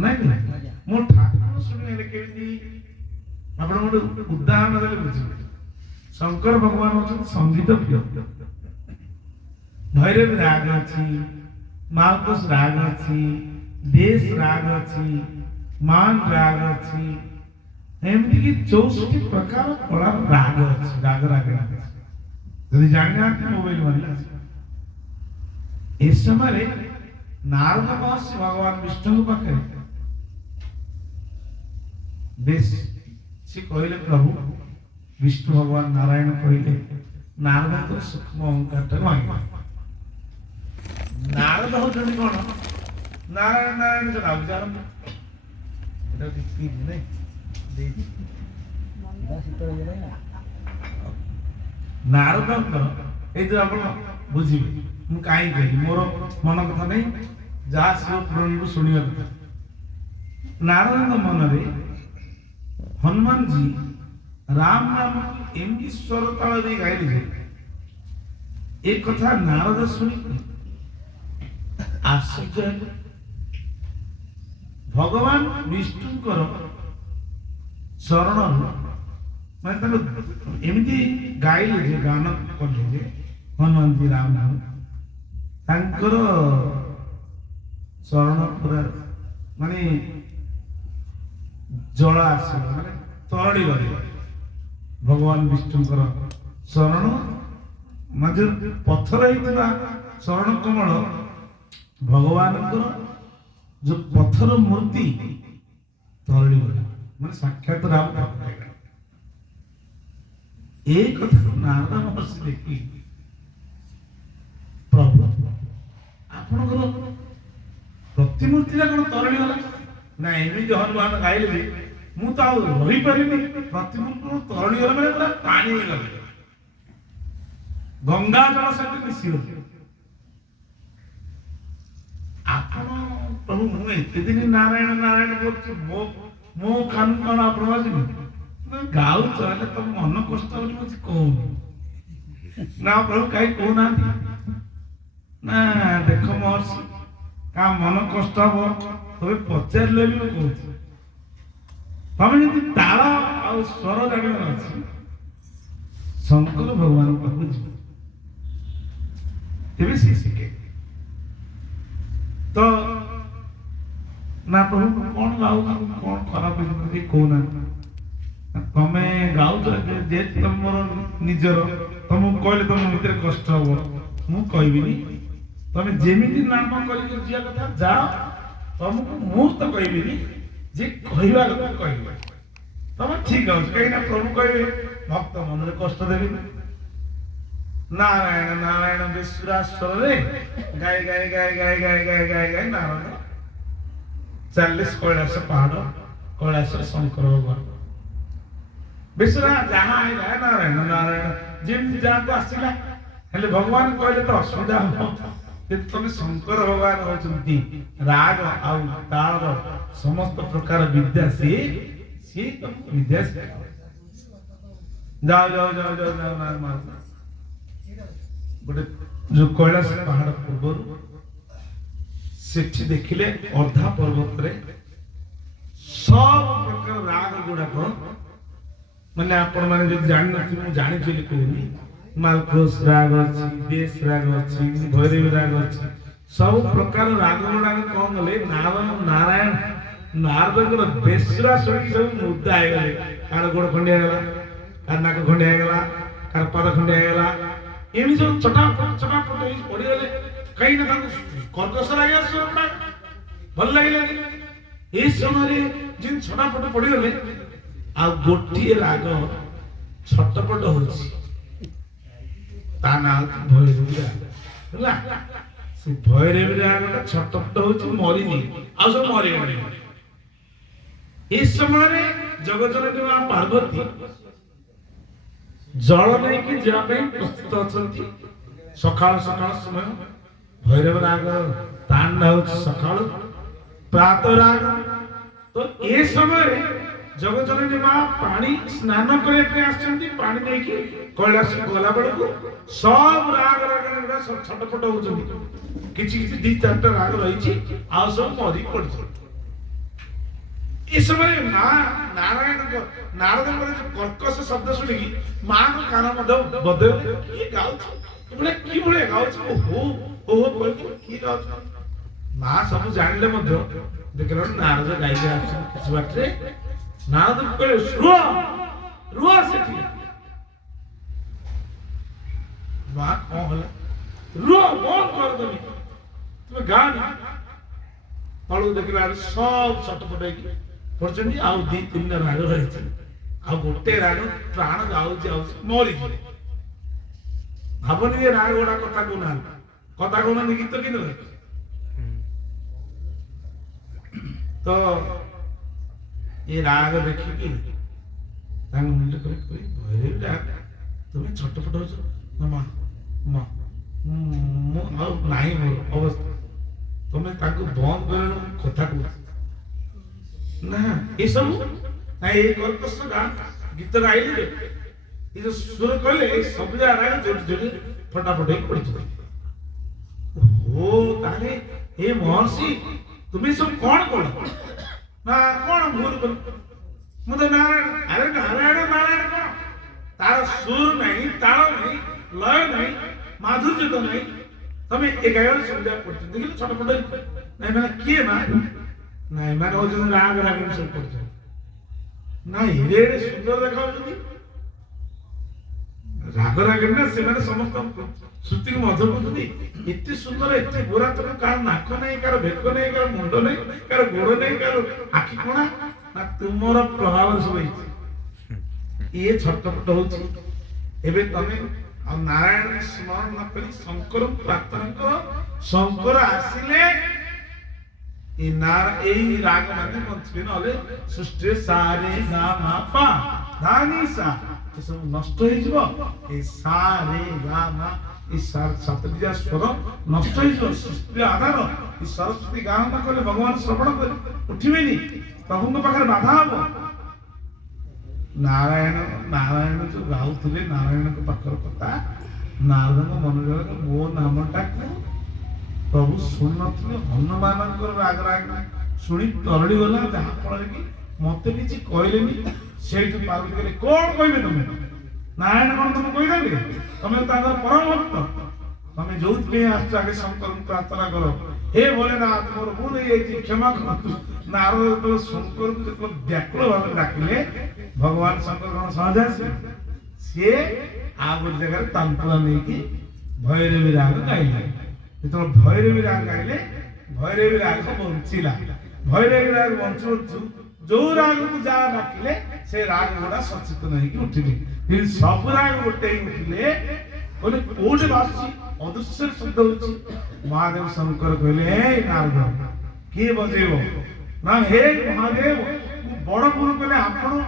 ନାଇଁ ମୋ ଠାକୁର ଶୁଣିଲେ କେମିତି ଆପଣ ଗୋଟେ ଉଦାହରଣ ଦେଲେ ବୁଝିବେ। ଶଙ୍କର ଭଗବାନ ହଉଛନ୍ତି ସଙ୍ଗୀତ ପ୍ରିୟ। ଭୈରବ ରାଗ ଅଛି, ମାଲକୋଷ ରାଗ ଅଛି, ଦେଶ ରାଗ ଅଛି, ମାନ ରାଗ ଅଛି, ଏମିତିକି 64 ପ୍ରକାର କଳାର ରାଗ ଅଛି। ରାଗ ଯଦି ଜାଣିନାହାନ୍ତି ମୋବାଇଲ ମାରିଲେ ଏ ସମୟରେ ନାରଦ ମହର୍ଷି ଭଗବାନ ବିଷ୍ଣୁଙ୍କ ପାଖରେ ବେଶ ସେ କହିଲେ, ପ୍ରଭୁ ବିଷ୍ଣୁ ଭଗବାନ ନାରାୟଣ କହିଲେ ନାରଦଙ୍କର ସୂକ୍ଷ୍ମ ଅହଙ୍କାରଟାକୁ ଆଣିବା। ନାରଦ ହଉଛନ୍ତି କଣ? ନାରାୟଣ ନାରାୟଣ ରାଉଜାର ନାରଦଙ୍କର ଏଇ ଯୋଉ ଆପଣ ବୁଝିବେ, ମୁଁ କାହିଁକି କହିଲି, ମୋର ମନ କଥା ନାହିଁ, ଯାହା ଶିବ ପୁରାଣରୁ ଶୁଣିବା କଥା। ନାରଦଙ୍କ ମନରେ ହନୁମାନଜୀ ରାମ ନାମ ଏମିତି ସ୍ୱର ତାଳ ଦେଇ ଗାଇଲେ ଯେ ଏ କଥା ନାରଦ ଶୁଣି ଆଶ୍ଚର୍ଯ୍ୟ ହେଲେ। ଭଗବାନ ବିଷ୍ଣୁଙ୍କର ଶରଣରୁ ମାନେ ତାଙ୍କ ଏମିତି ଗାଇଲେ ଯେ, ଗାନ କଲେ ଯେ ହନୁମାନଜୀ ରାମ ନାମ ତାଙ୍କର ଶରଣ ପୁରା ମାନେ ଜଳ ଆସିବ, ମାନେ ତରଳି ଗଲେ। ଭଗବାନ ବିଷ୍ଣୁଙ୍କର ଶରଣ ମାନେ ପଥର ହେଇଥିବା ଶରଣ କମଳ, ଭଗବାନଙ୍କର ଯୋଉ ପଥର ମୂର୍ତ୍ତି ତରଳି ଗଲା, ମାନେ ସାକ୍ଷାତ ରାମ ପାଖରେ। এই কথাକୁ ନାରଦ ମହର୍ଷି ଦେଖି, ପ୍ରଭୁ ଆପଣଙ୍କର ପ୍ରତିମୂର୍ତ୍ତିଟା କଣ ତରଳି ଗଲା? ନା ଏମିତି ହନୁମାନ ଗାଇଲେ ମୁଁ ତ ଆଉ ରହିପାରିନି, ପ୍ରତିମୂର୍ତ୍ତି ତରଳି ଗଲା ମାନେ ପୁରା ପାଣି ହେଇଗଲା, ଗଙ୍ଗା ଜଳ ସହିତ ମିଶିଗଲେ। ଆପଣ ପ୍ରଭୁ ମୁଁ ଏତେ ଦିନ ନାରାୟଣ ନାରାୟଣ କରୁଛି, ମୋ କାନ କଣ ଆପଣ ବାଜିନି? ଗାଉଛ ହେଲେ ତମ ମନ କଷ୍ଟ ବୋଲି ମୁଁ କହୁନି। ନା ପ୍ରଭୁ କାହିଁ କହୁନାହାନ୍ତି? ନା ଦେଖ ମହର୍ଷି, କା ମନ କଷ୍ଟ ହବ ତମେ ପଚାରିଲେ ବି ମୁଁ କହୁଛି। ତମେ ଯଦି ତାଳ ଆଉ ସ୍ୱର ଜାଣିବାର ଅଛି, ଶଙ୍କର ଭଗବାନଙ୍କ ପାଖକୁ ଯିବ, ତେବେ ସେ ଶିଖେ। ତ ନା ପ୍ରଭୁ କଣ ଗାଉଛ, କଣ ଖରାପ ହେଇଛି କହୁନାହାନ୍ତି? ତମେ ଗାଉଛ ଯେହେତୁ ତମର ନିଜର, ତମକୁ କହିଲେ ତମ ଭିତରେ କଷ୍ଟ ହବ, ମୁଁ କହିବିନି। ତମେ ଯେମିତି ନାମ କରିକି ଯିବା କଥା ଯାଅ, ତମକୁ ମୁଁ ତ କହିବିନି, ଯେ କହିବା କଥା କହିବ। ତମେ ଠିକ ଅଛି, କାହିଁକି ନା ପ୍ରଭୁ କହିବେ ଭକ୍ତ ମନରେ କଷ୍ଟ ଦେବେ। ନାରାୟଣ ନାରାୟଣ ବିଶ୍ୱରାଶ୍ୱରରେ ଗାଇ ଗାଇ ଗାଇ ଗାଇ ଗାଇ ଗାଇ ଗାଇ ଗାଇ ନାରାୟଣ 40 କୈଳାସ ପାହାଡ଼, କୈଳାସରେ ଶଙ୍କର ଭଗବାନ ବିଶ୍ୱରା ଯାହା ଆଇଲା ନାରାୟଣ ନାରାୟଣ ଯେମିତି ଯାହାକୁ ଆସିଲା। ହେଲେ ଭଗବାନ କହିଲେ ତ ଅସୁବିଧା ହବ, କିନ୍ତୁ ତମେ ଶଙ୍କର ଭଗବାନ ହଉଛନ୍ତି ରାଗ ଆଉ ତାଳର ସମସ୍ତ ପ୍ରକାର ବିଦ୍ୟା, ସିଏ ତମକୁ ବିଦ୍ୟା ଶିଖାଅ। ଯାଅ ଯାଅ ଯାଅ ଯାଅ ଯାଅ ଗୋଟେ ଯୋଉ କୈଳାସ ପାହାଡ଼ ପୂର୍ବରୁ ସେଠି ଦେଖିଲେ ଅର୍ଧା ପର୍ବତରେ ସବୁ ପ୍ରକାର ରାଗ ଗୁଡାକ, ମାନେ ଆପଣ ମାନେ ଯଦି ଜାଣିନଥିବେ ମୁଁ ଜାଣିଛି ବୋଲି କହୁନି, ମାଲକୋଷ ରାଗ ଅଛି, ଦେଶ ରାଗ ଅଛି, ଭୈରବୀ ରାଗ ଅଛି, ସବୁ ପ୍ରକାର ରାଗ ଗୁଡାକ କଣ କଲେ ନାରାୟଣ ନାରଦଙ୍କର ବେଶରା ଶୁଣିକି ସବୁ ମୁଦ୍ଦା ହେଇଗଲେ। କାହାର ଗୋଡ ଖଣ୍ଡିଆ ହେଇଗଲା, କାହାର ନାକ ଖଣ୍ଡିଆ ହେଇଗଲା, କାହାର ପାଦ ଖଣ୍ଡିଆ ହେଇଗଲା, ଏମିତି ସବୁ ଚଟାପଟ ହେଇକି ପଡିଗଲେ। କାହିଁକି ନା ତାଙ୍କୁ କର୍କଶ ଲାଗିଲା, ସ୍ୱର ଗୁଡା ଭଲ ଲାଗିଲାନି। ଏଇ ସମୟରେ ଯେମିତି ଛଟାପଟ ପଡିଗଲେ, ଆଉ ଗୋଟିଏ ରାଗ ଛଟପଟ ହଉଛି, ତା ନାଁ ଭୈରବୀ ରାଗ ହେଲା। ସେ ଭୈରବୀ ରାଗଟା ଛଟପଟ ହଉଛି, ମରିନି, ଆଉ ସବୁ ମରିଗଲେ। এই ସମୟରେ ଜଗତଜନନୀ ମା ପାର୍ବତୀ ଜଳ ନେଇକି ଯିବା ପାଇଁ ପ୍ରସ୍ତୁତ ଅଛନ୍ତି। ସକାଳ ସକାଳ ସମୟ ଭୈରବ ରାଗ ତାଣ୍ଡ ହଉଛି, ସକାଳୁ ପ୍ରାତଃ ରାଗ। ତ ଏ ସମୟରେ ଜଗତଜନନୀ ମା ପାଣି ସ୍ନାନ କରିବା ପାଇଁ ଆସିଛନ୍ତି, ପାଣି ନେଇକି କୈଳାସ ଗଲା ବେଳକୁ ସବୁ ରାଗ ଗୁଡା ଛଟପଟ ହଉଛନ୍ତି। କିଛି କିଛି 2-4ଟା ରାଗ ରହିଛି, ଆଉ ସବୁ ମରି ପଡିଛନ୍ତି। ଏ ସମୟରେ ମା ନାରାୟଣଙ୍କ ନାରଦଙ୍କର ଯୋଉ କର୍କଶ ଶବ୍ଦ ଶୁଣିକି ମାଙ୍କ କାନ ମଧ୍ୟ ବଦେଇଲେ କିଏ ଗାଉଛି ଏଭଳିଆ କିଭଳିଆ ଗାଉଛି ଓହୋ ଓହୋ କହିକି କିଏ ଗାଉଛି ମା ସବୁ ଜାଣିଲେ ମଧ୍ୟ ଦେଖିଲା ନାରଦ ଗାଇକି ଆସୁଛନ୍ତି କିଛି ବାଟରେ ନାରଦ କହିଲେ ରୁହ ରୁହ ସେଠି ମା କଣ ହେଲା ରୁହ ବନ୍ଦ କରିଦେବି ତୁମେ ଗାଁ ଫଳକୁ ଦେଖିଲା ସବୁ ଛଟପଟ ହେଇକି ପଡୁଛନ୍ତି ଆଉ ଦି ତିନିଟା ରାଗ ରହିଛି ଆଉ ଗୋଟେ ରାଗ ପ୍ରାଣ ଯାଉଛି ଯାଉଛି ମରିଯିବ ଭାବନି ଏ ରାଗ ଗୁଡା କଥା କହୁନାହାନ୍ତି କଥା କହୁନାହାନ୍ତି ଗୀତ କିନ୍ତୁ ତ ଏ ରାଗ ଦେଖିକି ତାଙ୍କ ମୁଣ୍ଡ କରି ଭୟରେ ତୁମେ ଛଟପଟ ହଉଛ ମା ମା ମୁଁ ଆଉ ନାହିଁ ମୋର ଅବସ୍ଥା ତମେ ତାଙ୍କୁ ବନ୍ଦ କରିବ କଥା କହୁଛ ନା ଏସବୁ ନା ଏ କର୍କଶ ଗୀତ ଗାଇଲେ ଏ ଯୋଉ ସୁର କଲେ ସବୁ ଜାଗା ଯୋଉଠି ଯୋଉଠି ଫଟାଫଟ ହେଇକି ପଡିଯିବ ଓ ତାହେଲେ ଏ ମହର୍ଷି ତୁମେ ସବୁ କଣ କଲ ନା କଣ ଭୁଲ କଲ ମୁଁ ତ ନାରାୟଣ ଆରେ ନାରାୟଣ ନାରାୟଣ କଣ ତାର ସୁର ନାହିଁ ତାଳ ନାହିଁ ଲୟ ନାହିଁ ମାଧୁର୍ଯ୍ୟ ତ ନାହିଁ ତମେ ଏ ଗାୟରେ ସବୁ ଜାଗା ପଡିଛ ଦେଖିଲେ ଛଟପଟ ନାଇଁ ମାନେ କିଏ ମା ନାଇଁ ମାନେ ହଉଛନ୍ତି ରାଗ ରାଗ ସବୁ ପଡିଛ ନା ଏଡେ ଏଡେ ସୁନ୍ଦର ଦେଖାଉଛନ୍ତି ରାଗ ରାଗିଣୀ ନା ସେମାନେ ସମସ୍ତଙ୍କୁ ଶ୍ରୁତିକୁ ମଧୁର କରୁଛନ୍ତି ଏତେ ସୁନ୍ଦର ଏତେ ଗୋରା ତମ କାହାର ନାକ ନାହିଁ କାହାର ବେକ ନାହିଁ କାହାର ମୁଣ୍ଡ ନାହିଁ କାହାର ଗୋଡ ନାହିଁ କାହାର ଆଖି କଣା ନା ତୁମର ପ୍ରଭାବ ସବୁ ହେଇଛି ଇଏ ଛଟପଟ ହଉଛି ଏବେ ତମେ ଆଉ ନାରାୟଣ ସ୍ମରଣ ନ କରି ଶଙ୍କର ପ୍ରାର୍ଥନା କର ଶଙ୍କର ଆସିଲେ এই রাগ মানে বঞ্চিবে নহলে সৃষ্টির সারে গা মা পা ধানি সা এসব নষ্ট হয়ে যাব এই সারে গা মা এই সাতটিয়া স্বর নষ্ট হয়ে যাব সৃষ্টির আধার এই সরস্বতী গান না করলে ভগবান শ্রবণ করে উঠিবেনি প্রভুଙ୍କ পাখରେ বাধা হব নারায়ণ নারায়ণ ଯୋଉ ଗାଉଥିଲେ ନାରାୟଣଙ୍କ ପାଖର କଥା ନାରଦଙ୍କ ମନରେ ମୋ ନାମଟାକୁ प्रभु शुणी नी हनुमान राग राग शुणी तरड़ी गला जहाँ फल कि मत किसी कहले से पार्वती कहले कौन कहे तुम नारायण कौन तुम कहीदेवे तुम परम भक्त तुम जो आगे शंकर प्रार्थना कर हे भोलेनाथ मोर भूल हो क्षमा कर नारद जो शंकर को जो व्याकुल भाव डाकिले भगवान शंकर कौन सहज सी आ गोटे जगह तांतुला नहीं भैरवी राग गाइले जो भैरवी राग गाइले भैरवी राग बंचिला भैरवी राग बंचु जो राग को जहाँ डाकिले से राग गुड़ा सचेतन होगी उठिले फिर सब राग गोटे उठिले बोले कोटे बासी अदृश्य शब्द होची महादेव शंकर कहले हे नारद किए बजेबो ना हे महादेव बड़ गुरु कहले आपण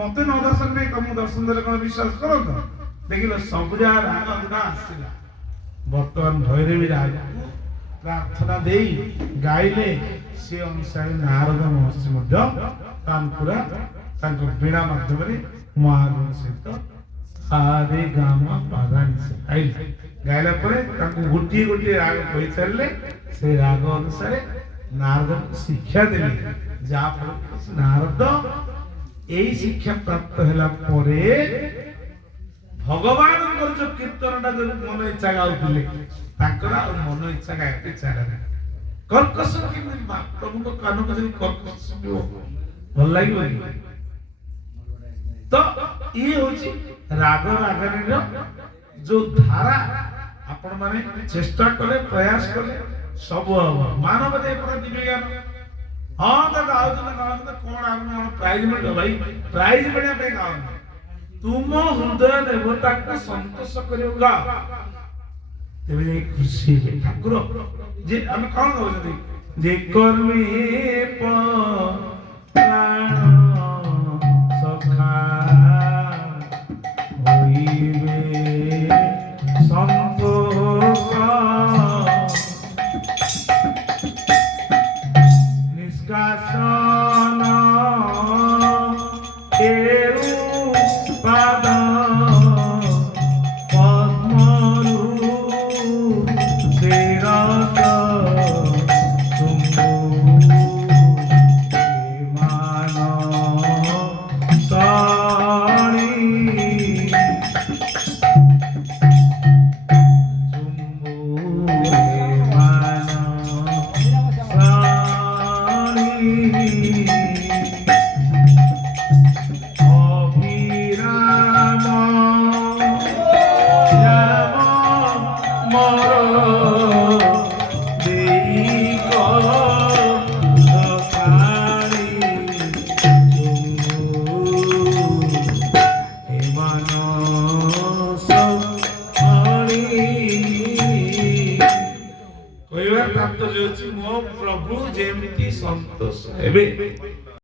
मते न दर्शन नहीं तुम दर्शन देले कोन विश्वास करो तो देखिलो सब जहाँ राग गुड़ा आसीला बर्तमान भैरवी राग प्रार्थना दे गाइले से अनुसार नारद महर्षि पूरा वीणा माध्यम महादेव सहित सारे गाम गाइले गाइला गोटे गोटे राग कही सारे से राग अनुसार नारद शिक्षा देले जहाँफल नारद यही शिक्षा प्राप्त है भगवान जो कीर्तन जो मन इच्छा गाउले मन इच्छा गायक इच्छा कर्कश प्रभु कान को जब कर्कश भल लगे तो ये हूँ राग रागनी जो धारा आपण माने चेष्टा कले प्रयास कले सब मानव दे दिव्यज्ञान हाँ तो गाँव कौन आम प्राइज मिल भाई प्राइज मिलने गाँव तुम हृदय देवता को संतोष करेगा तेरे खुशी ठाकुर जे हम कौन कहते जे कर्मे प्राण सखा होइबे संतोष निष्कासन କହିବାର ତାତ୍ପର୍ଯ୍ୟ ହେଉଛି ମୋ ପ୍ରଭୁ ଯେମିତି ସନ୍ତୋଷ ହେବେ